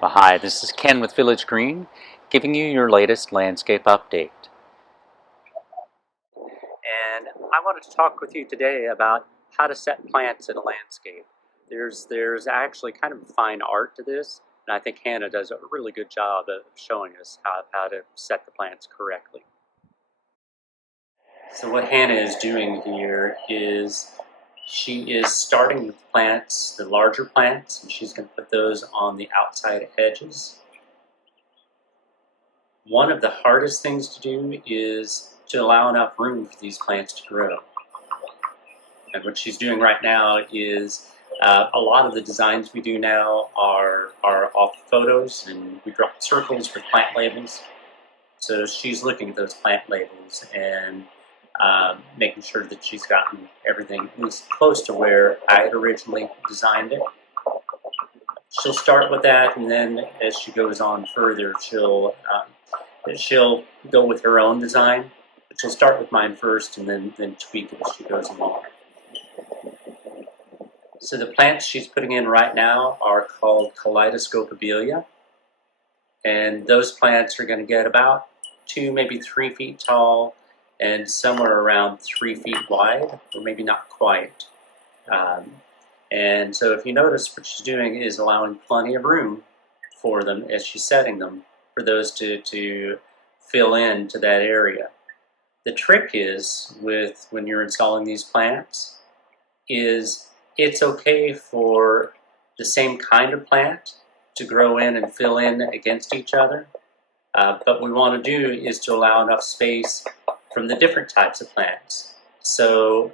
Well, hi, this is Ken with Village Green, giving you your latest landscape update. And I wanted to talk with you today about how to set plants in a landscape. There's actually kind of a fine art to this, and I think Hannah does a really good job of showing us how to set the plants correctly. So what Hannah is doing here is she is starting with plants, the larger plants, and she's going to put those on the outside edges. One of the hardest things to do is to allow enough room for these plants to grow. And what she's doing right now is a lot of the designs we do now are off photos, and we draw circles with plant labels. So she's looking at those plant labels and making sure that she's gotten everything at least close to where I had originally designed it. She'll start with that, and then as she goes on further, she'll go with her own design. But she'll start with mine first, and then tweak it as she goes along. So the plants she's putting in right now are called kaleidoscopabelia, and those plants are going to get about 2, maybe 3 feet tall, and somewhere around 3 feet wide, or maybe not quite. And so if you notice, what she's doing is allowing plenty of room for them as she's setting them, for those to fill into that area. The trick is, when you're installing these plants, is it's okay for the same kind of plant to grow in and fill in against each other. But what we want to do is to allow enough space from the different types of plants. So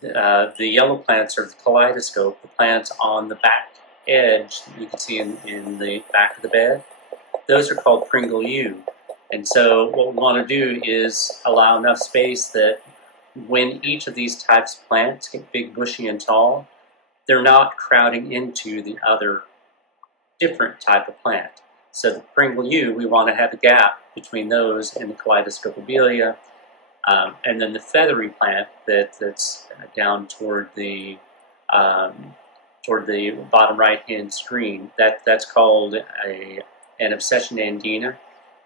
the yellow plants are the kaleidoscope, the plants on the back edge that you can see in the back of the bed. Those are called Pringle U. And so what we want to do is allow enough space that when each of these types of plants get big, bushy, and tall, they're not crowding into the other different type of plant. So the Pringle U, we want to have a gap between those and the kaleidoscopabelia. And then the feathery plant that's down toward the bottom right-hand screen, that's called an obsession andina.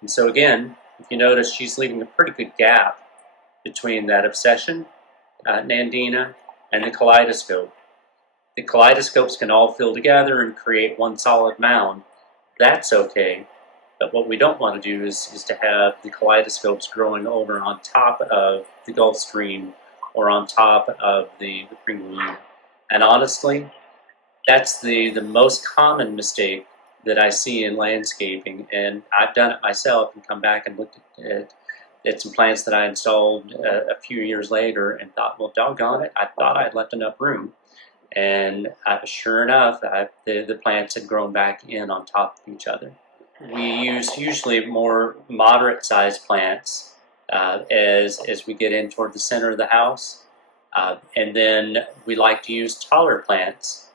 And so again, if you notice, she's leaving a pretty good gap between that obsession andina and the kaleidoscope. The kaleidoscopes can all fill together and create one solid mound. That's okay. But what we don't want to do is to have the kaleidoscopes growing over on top of the Gulf Stream or on top of the Pringle U. And honestly, that's the most common mistake that I see in landscaping. And I've done it myself and come back and looked at some plants that I installed a few years later and thought, well, doggone it, I thought I had left enough room. And sure enough, the plants had grown back in on top of each other. We use usually more moderate-sized plants as we get in toward the center of the house. And then we like to use taller plants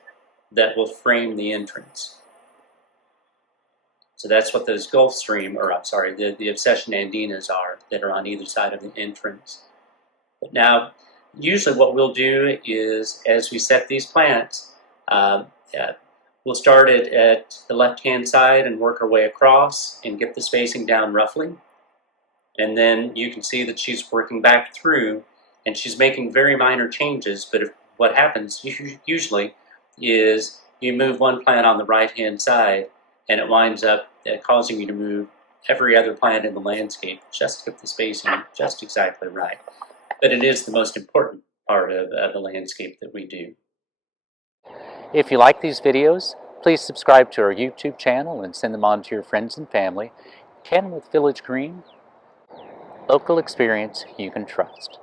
that will frame the entrance. So that's what those Gulf Stream, or I'm sorry, the obsession andinas are that are on either side of the entrance. But now, usually what we'll do is, as we set these plants, we'll start at the left-hand side and work our way across and get the spacing down roughly. And then you can see that she's working back through, and she's making very minor changes, but what happens usually is you move one plant on the right-hand side, and it winds up causing you to move every other plant in the landscape just to get the spacing just exactly right. But it is the most important part of the landscape that we do. If you like these videos, please subscribe to our YouTube channel and send them on to your friends and family. Ken with Village Green, local experience you can trust.